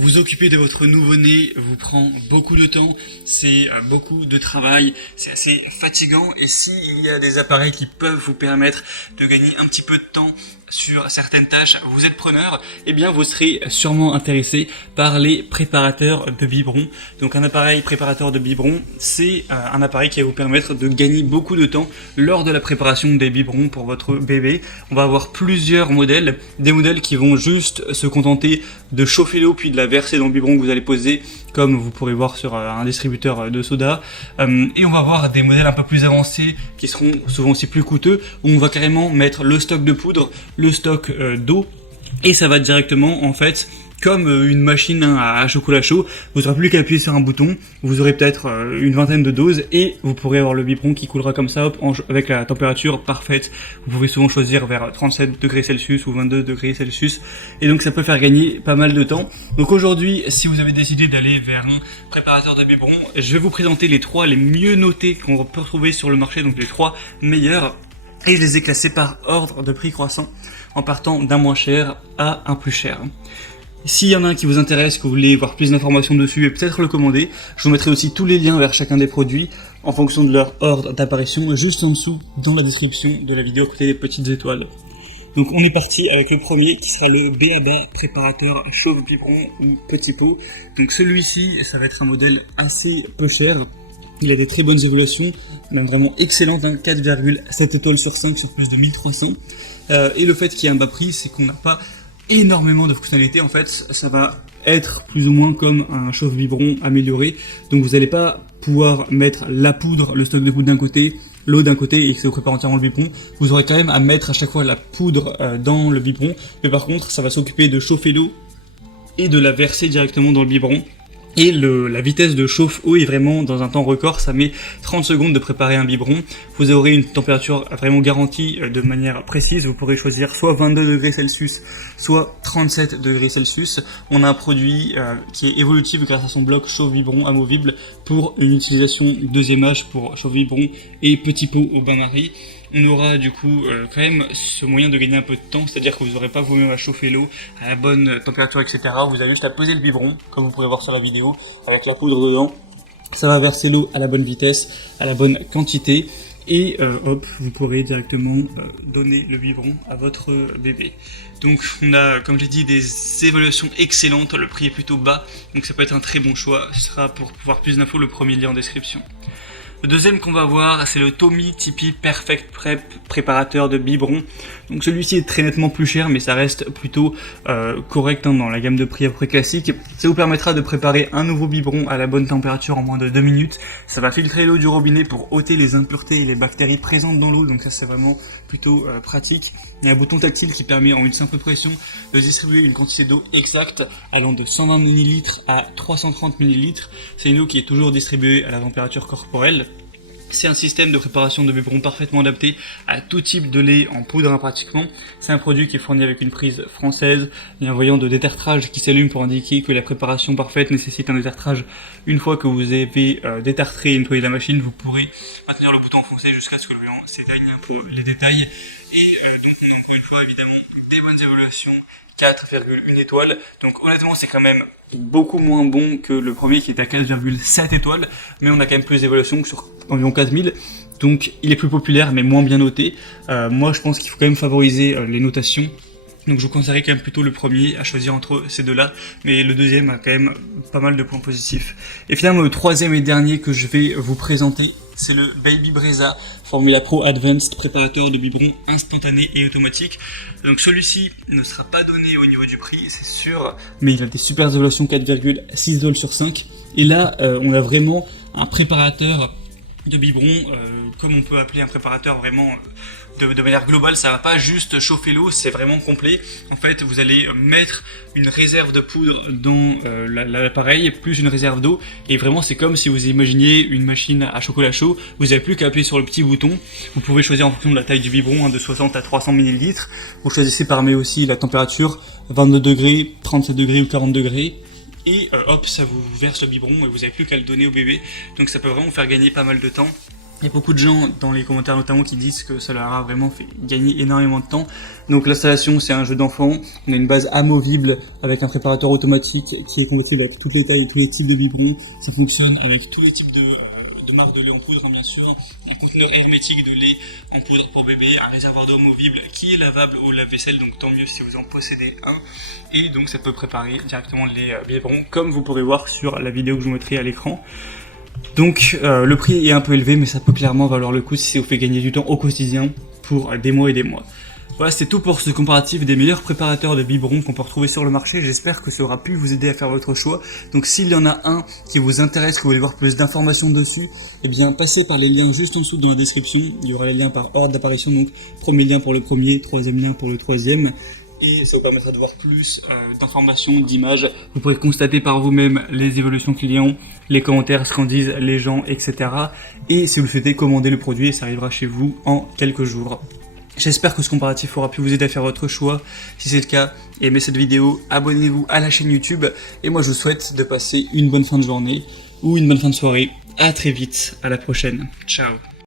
Vous occuper de votre nouveau-né vous prend beaucoup de temps, c'est beaucoup de travail, c'est assez fatigant et s'il y a des appareils qui peuvent vous permettre de gagner un petit peu de temps sur certaines tâches, vous êtes preneur, eh bien vous serez sûrement intéressé par les préparateurs de biberons. Donc un appareil préparateur de biberons, c'est un appareil qui va vous permettre de gagner beaucoup de temps lors de la préparation des biberons pour votre bébé. On va avoir plusieurs modèles, des modèles qui vont juste se contenter de chauffer l'eau puis de la verser dans le biberon que vous allez poser, comme vous pourrez voir sur un distributeur de soda. Et on va avoir des modèles un peu plus avancés qui seront souvent aussi plus coûteux, où on va carrément mettre le stock de poudre, le stock d'eau, et ça va directement en fait comme une machine à chocolat chaud. Vous n'aurez plus qu'à appuyer sur un bouton, vous aurez peut-être une vingtaine de doses et vous pourrez avoir le biberon qui coulera comme ça, hop, avec la température parfaite. Vous pouvez souvent choisir vers 37 degrés Celsius ou 22 degrés Celsius et donc ça peut faire gagner pas mal de temps. Donc aujourd'hui, si vous avez décidé d'aller vers un préparateur de biberon, je vais vous présenter les 3 les mieux notés qu'on peut retrouver sur le marché, donc les 3 meilleurs. Et je les ai classés par ordre de prix croissant, en partant d'un moins cher à un plus cher. S'il y en a un qui vous intéresse, que vous voulez voir plus d'informations dessus et peut-être le commander, je vous mettrai aussi tous les liens vers chacun des produits en fonction de leur ordre d'apparition juste en dessous dans la description de la vidéo à côté des petites étoiles. Donc on est parti avec le premier qui sera le B.A.B.A. préparateur chauffe biberon petit pot. Donc celui-ci, ça va être un modèle assez peu cher. Il a des très bonnes évaluations, même vraiment excellentes, 4,7 étoiles sur 5 sur plus de 1300. Et le fait qu'il y ait un bas prix, c'est qu'on n'a pas énormément de fonctionnalités. En fait, ça va être plus ou moins comme un chauffe-biberon amélioré. Donc vous n'allez pas pouvoir mettre la poudre, le stock de poudre d'un côté, l'eau d'un côté et que ça vous prépare entièrement le biberon. Vous aurez quand même à mettre à chaque fois la poudre dans le biberon. Mais par contre, ça va s'occuper de chauffer l'eau et de la verser directement dans le biberon. Et la vitesse de chauffe-eau est vraiment dans un temps record, ça met 30 secondes de préparer un biberon. Vous aurez une température vraiment garantie de manière précise, vous pourrez choisir soit 22 degrés Celsius, soit 37 degrés Celsius. On a un produit qui est évolutif grâce à son bloc chauffe-biberon amovible pour une utilisation deuxième âge pour chauffe-biberon et petit pot au bain-marie. On aura du coup quand même ce moyen de gagner un peu de temps, c'est-à-dire que vous n'aurez pas vous-même à chauffer l'eau à la bonne température, etc. Vous avez juste à poser le biberon, comme vous pourrez voir sur la vidéo, avec la poudre dedans. Ça va verser l'eau à la bonne vitesse, à la bonne quantité, et hop, vous pourrez directement donner le biberon à votre bébé. Donc on a, comme j'ai dit, des évaluations excellentes, le prix est plutôt bas, donc ça peut être un très bon choix. Ce sera, pour voir plus d'infos, le premier lien en description. Le deuxième qu'on va voir, c'est le Tomy Tipeee Perfect Prep préparateur de biberon. Donc celui-ci est très nettement plus cher, mais ça reste plutôt correct dans la gamme de prix à peu près classique. Ça vous permettra de préparer un nouveau biberon à la bonne température en moins de 2 minutes. Ça va filtrer l'eau du robinet pour ôter les impuretés et les bactéries présentes dans l'eau, donc ça c'est vraiment plutôt pratique. Il y a un bouton tactile qui permet en une simple pression de distribuer une quantité d'eau exacte allant de 120 ml à 330 ml. C'est une eau qui est toujours distribuée à la température corporelle. C'est un système de préparation de biberon parfaitement adapté à tout type de lait en poudre pratiquement. C'est un produit qui est fourni avec une prise française et un voyant de détartrage qui s'allume pour indiquer que la préparation parfaite nécessite un détartrage. Une fois que vous avez détartré et nettoyé la machine, vous pourrez maintenir le bouton enfoncé jusqu'à ce que le voyant s'éteigne pour les détails. Et donc on a encore une fois évidemment des bonnes évaluations, 4,1 étoiles. Donc honnêtement c'est quand même beaucoup moins bon que le premier qui est à 4,7 étoiles, mais on a quand même plus d'évaluations que sur environ 4000. Donc il est plus populaire mais moins bien noté. Moi je pense qu'il faut quand même favoriser les notations. Donc je vous conseillerais quand même plutôt le premier à choisir entre ces deux-là, mais le deuxième a quand même pas mal de points positifs. Et finalement le troisième et dernier que je vais vous présenter, c'est le Baby Brezza Formula Pro Advanced préparateur de biberon instantané et automatique. Donc celui-ci ne sera pas donné au niveau du prix, c'est sûr, mais il a des super évaluations, 4,6 dollars sur 5. Et là, on a vraiment un préparateur de biberon, comme on peut appeler un préparateur vraiment de manière globale. Ça va pas juste chauffer l'eau, c'est vraiment complet. En fait, vous allez mettre une réserve de poudre dans l'appareil, plus une réserve d'eau, et vraiment c'est comme si vous imaginiez une machine à chocolat chaud. Vous n'avez plus qu'à appuyer sur le petit bouton. Vous pouvez choisir en fonction de la taille du biberon, de 60 à 300 ml. Vous choisissez parmi aussi la température, 22 degrés, 37 degrés ou 40 degrés. Et hop, ça vous verse le biberon et vous n'avez plus qu'à le donner au bébé. Donc ça peut vraiment vous faire gagner pas mal de temps. Il y a beaucoup de gens dans les commentaires notamment qui disent que ça leur a vraiment fait gagner énormément de temps. Donc l'installation, c'est un jeu d'enfant. On a une base amovible avec un préparateur automatique qui est compatible avec toutes les tailles et tous les types de biberons. Ça fonctionne avec tous les types de marques de lait en poudre, hein, bien sûr. Un conteneur hermétique de lait en poudre pour bébé, un réservoir d'eau amovible qui est lavable au lave-vaisselle, donc tant mieux si vous en possédez un. Et donc ça peut préparer directement les biberons, comme vous pourrez voir sur la vidéo que je vous mettrai à l'écran. Donc le prix est un peu élevé, mais ça peut clairement valoir le coup si ça vous fait gagner du temps au quotidien pour des mois et des mois. Voilà, c'est tout pour ce comparatif des meilleurs préparateurs de biberons qu'on peut retrouver sur le marché. J'espère que ça aura pu vous aider à faire votre choix. Donc s'il y en a un qui vous intéresse, que vous voulez voir plus d'informations dessus, eh bien passez par les liens juste en dessous dans la description. Il y aura les liens par ordre d'apparition, donc premier lien pour le premier, troisième lien pour le troisième. Et ça vous permettra de voir plus d'informations, d'images. Vous pourrez constater par vous-même les évolutions clients, les commentaires, ce qu'en disent les gens, etc. Et si vous le souhaitez, commandez le produit et ça arrivera chez vous en quelques jours. J'espère que ce comparatif aura pu vous aider à faire votre choix. Si c'est le cas, aimez cette vidéo, abonnez-vous à la chaîne YouTube. Et moi je vous souhaite de passer une bonne fin de journée ou une bonne fin de soirée. À très vite, à la prochaine. Ciao.